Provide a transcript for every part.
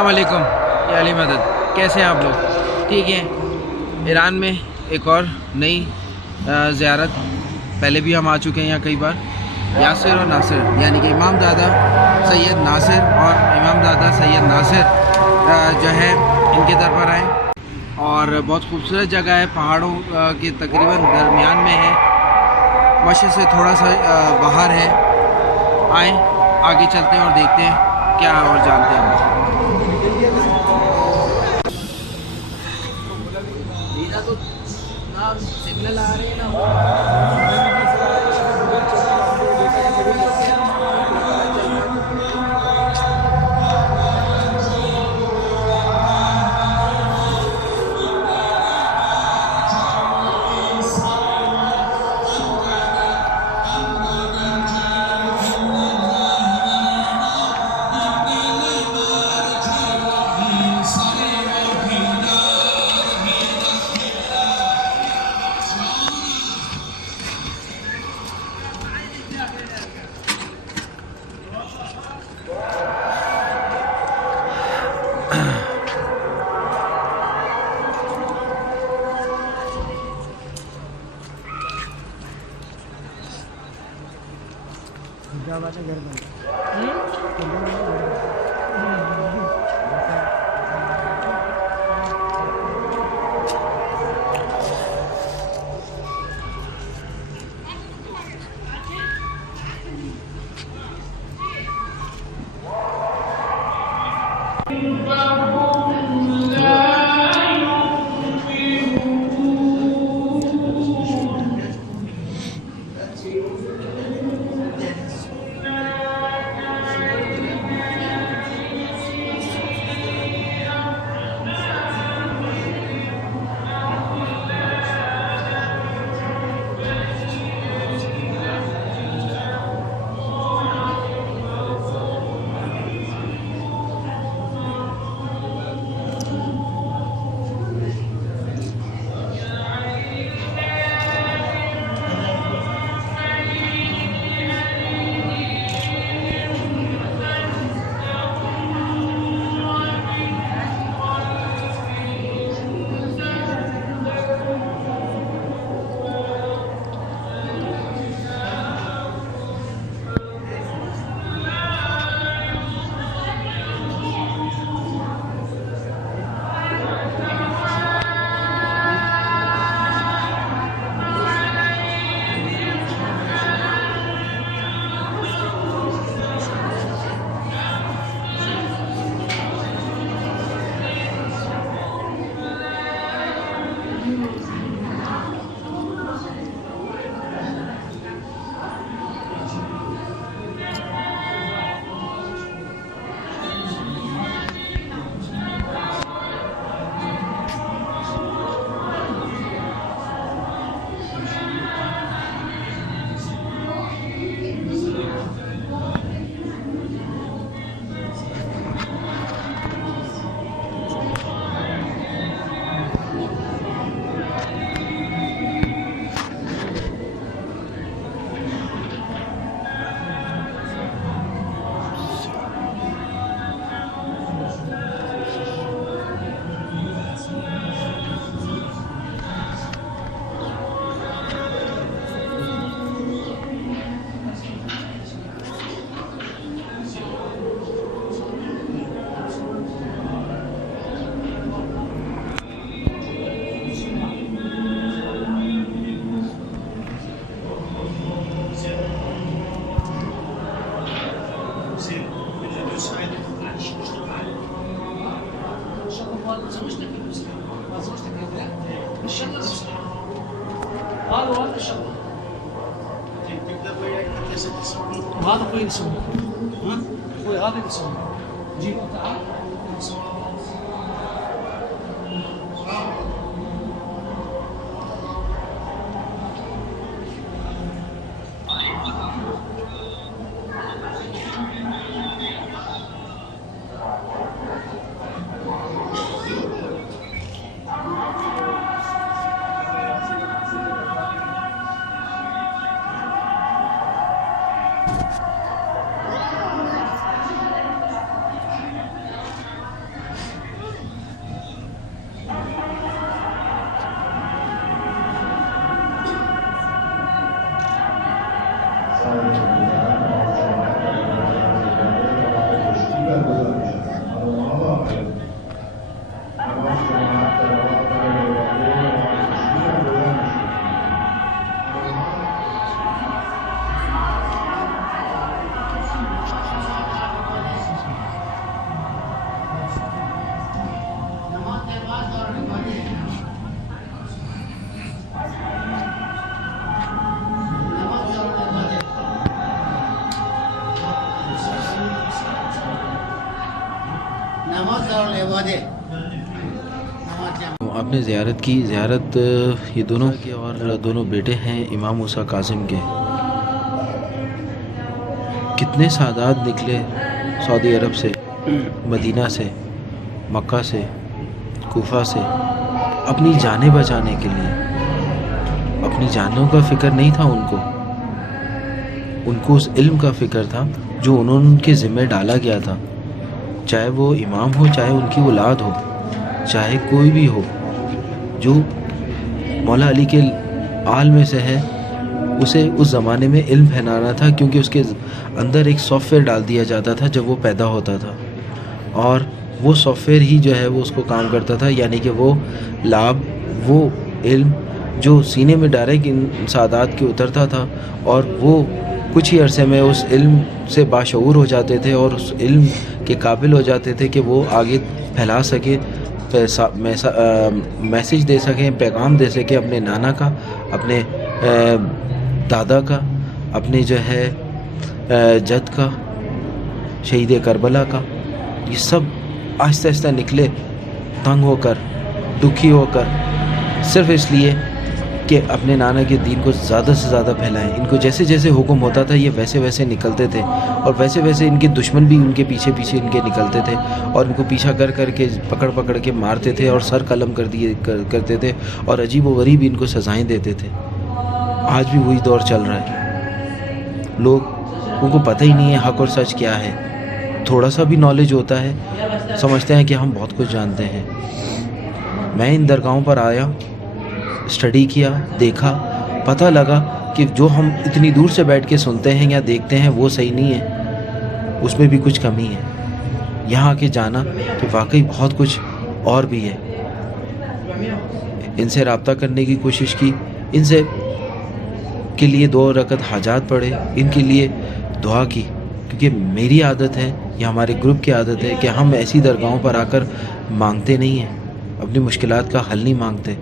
अस्सलाम वालेकुम या अली मदद, कैसे हैं आप लोग? ठीक हैं। ईरान में एक और नई ज़ियारत, पहले भी हम आ चुके हैं यहाँ कई बार। यासिर और नासिर यानी कि इमामज़ादा सैयद नासिर और इमामज़ादा सैयद नासिर जो है इनके दर पर आए और बहुत खूबसूरत जगह है, पहाड़ों के तकरीबन दरमियान में है, मशहद से थोड़ा सा बाहर है। आए आगे चलते हैं और देखते हैं क्या और जानते हैं हम। तो ना सिग्नल आ रहे हैं ना وهذا اخوي اللي يسوي اخوي هذا اللي يسوي جيبه تعال. आपने ज़ियारत की। ज़ियारत ये दोनों के और दोनों बेटे हैं इमाम मूसा कासिम के। कितने सादात निकले सऊदी अरब से, मदीना से, मक्का से, कूफा से, अपनी जानें बचाने के लिए। अपनी जानों का फ़िक्र नहीं था उनको उस इल्म का फ़िक्र था जो उनके ज़िम्मे डाला गया था। चाहे वो इमाम हो, चाहे उनकी औलाद हो, चाहे कोई भी हो, जो मौला अली के आल में से है, उसे उस ज़माने में इल्म फैलाना था, क्योंकि उसके अंदर एक सॉफ्टवेयर डाल दिया जाता था जब वो पैदा होता था, और वो सॉफ्टवेयर ही जो है वो उसको काम करता था। यानी कि वो लाभ, वो इल्म जो सीने में डायरेक्ट इन सादात के उतरता था, और वो कुछ ही अरसे में उस इल्म से बाशऊर हो जाते थे और उस इल्म के काबिल हो जाते थे कि वो आगे फैला सके, मैसेज दे सकें, पैगाम दे सकें अपने नाना का, अपने दादा का, अपने जो है जद का, शहीद करबला का। ये सब आहिस्ता आहिस्ता निकले, तंग होकर, दुखी होकर, सिर्फ़ इसलिए कि अपने नाना के दीन को ज़्यादा से ज़्यादा फैलाएं। इनको जैसे जैसे हुक्म होता था ये वैसे वैसे निकलते थे, और वैसे वैसे इनके दुश्मन भी उनके पीछे पीछे इनके निकलते थे, और इनको पीछा कर कर के पकड़ पकड़ के मारते थे और सर कलम करते थे, और अजीब व गरीब इनको सज़ाएँ देते थे। आज भी वही दौर चल रहा है। लोग उनको पता ही नहीं है हक़ और सच क्या है। थोड़ा सा भी नॉलेज होता है, समझते हैं कि हम बहुत कुछ जानते हैं। मैं इन दरगाहों पर आया, स्टडी किया, देखा, पता लगा कि जो हम इतनी दूर से बैठ के सुनते हैं या देखते हैं वो सही नहीं है, उसमें भी कुछ कमी है। यहाँ आके जाना कि वाकई बहुत कुछ और भी है। इनसे रब्ता करने की कोशिश की, इनसे के लिए 2 रकत हाजात पढ़े, इनके लिए दुआ की, क्योंकि मेरी आदत है या हमारे ग्रुप की आदत है कि हम ऐसी दरगाहों पर आकर मांगते नहीं हैं, अपनी मुश्किलात का हल नहीं मांगते,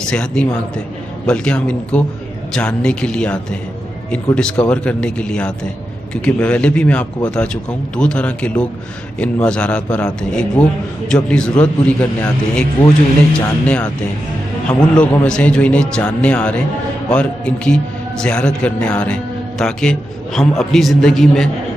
सेहत नहीं मांगते, बल्कि हम इनको जानने के लिए आते हैं, इनको डिस्कवर करने के लिए आते हैं। क्योंकि पहले भी मैं आपको बता चुका हूँ, 2 तरह के लोग इन मज़ारात पर आते हैं। एक वो जो अपनी ज़रूरत पूरी करने आते हैं, एक वो जो इन्हें जानने आते हैं। हम उन लोगों में से हैं जो इन्हें जानने आ रहे हैं और इनकी ज़ियारत करने आ रहे हैं, ताकि हम अपनी ज़िंदगी में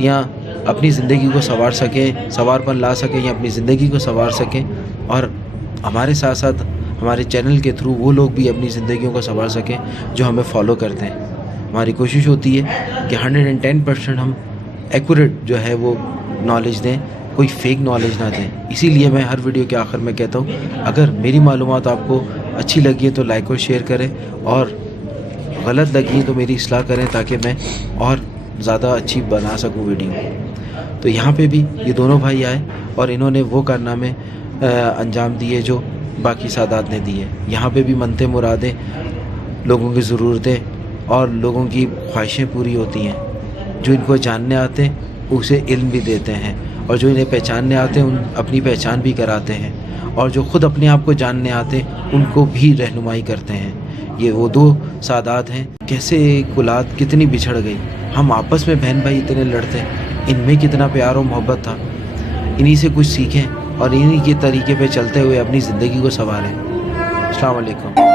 या अपनी ज़िंदगी को संवार सकें, संवारपन ला सकें, या अपनी ज़िंदगी को संवार सकें, और हमारे साथ साथ हमारे चैनल के थ्रू वो लोग भी अपनी ज़िंदगियों को संवार सकें जो हमें फॉलो करते हैं। हमारी कोशिश होती है कि 110% हम एक्यूरेट जो है वो नॉलेज दें, कोई फेक नॉलेज ना दें। इसीलिए मैं हर वीडियो के आखिर में कहता हूँ, अगर मेरी मालूमात आपको अच्छी लगी है तो लाइक और शेयर करें, और गलत लगी है तो मेरी इस्लाह करें, ताकि मैं और ज़्यादा अच्छी बना सकूँ वीडियो। तो यहाँ पे भी ये दोनों भाई आए और इन्होंने वो कारनामे अंजाम दिए जो बाकी सादात ने दिए। यहाँ पे भी मनते मुरादें, लोगों की ज़रूरतें और लोगों की ख्वाहिशें पूरी होती हैं। जो इनको जानने आते हैं उसे इल्म भी देते हैं, और जो इन्हें पहचानने आते हैं उन अपनी पहचान भी कराते हैं, और जो ख़ुद अपने आप को जानने आते हैं उनको भी रहनुमाई करते हैं। ये वो 2 सादात हैं। कैसे एक औलाद कितनी बिछड़ गई, हम आपस में बहन भाई इतने लड़ते हैं, इनमें कितना प्यार और मोहब्बत था। इन्हीं से कुछ सीखें और इन्हीं के तरीके पे चलते हुए अपनी ज़िंदगी को संवारें। अस्सलाम वालेकुम।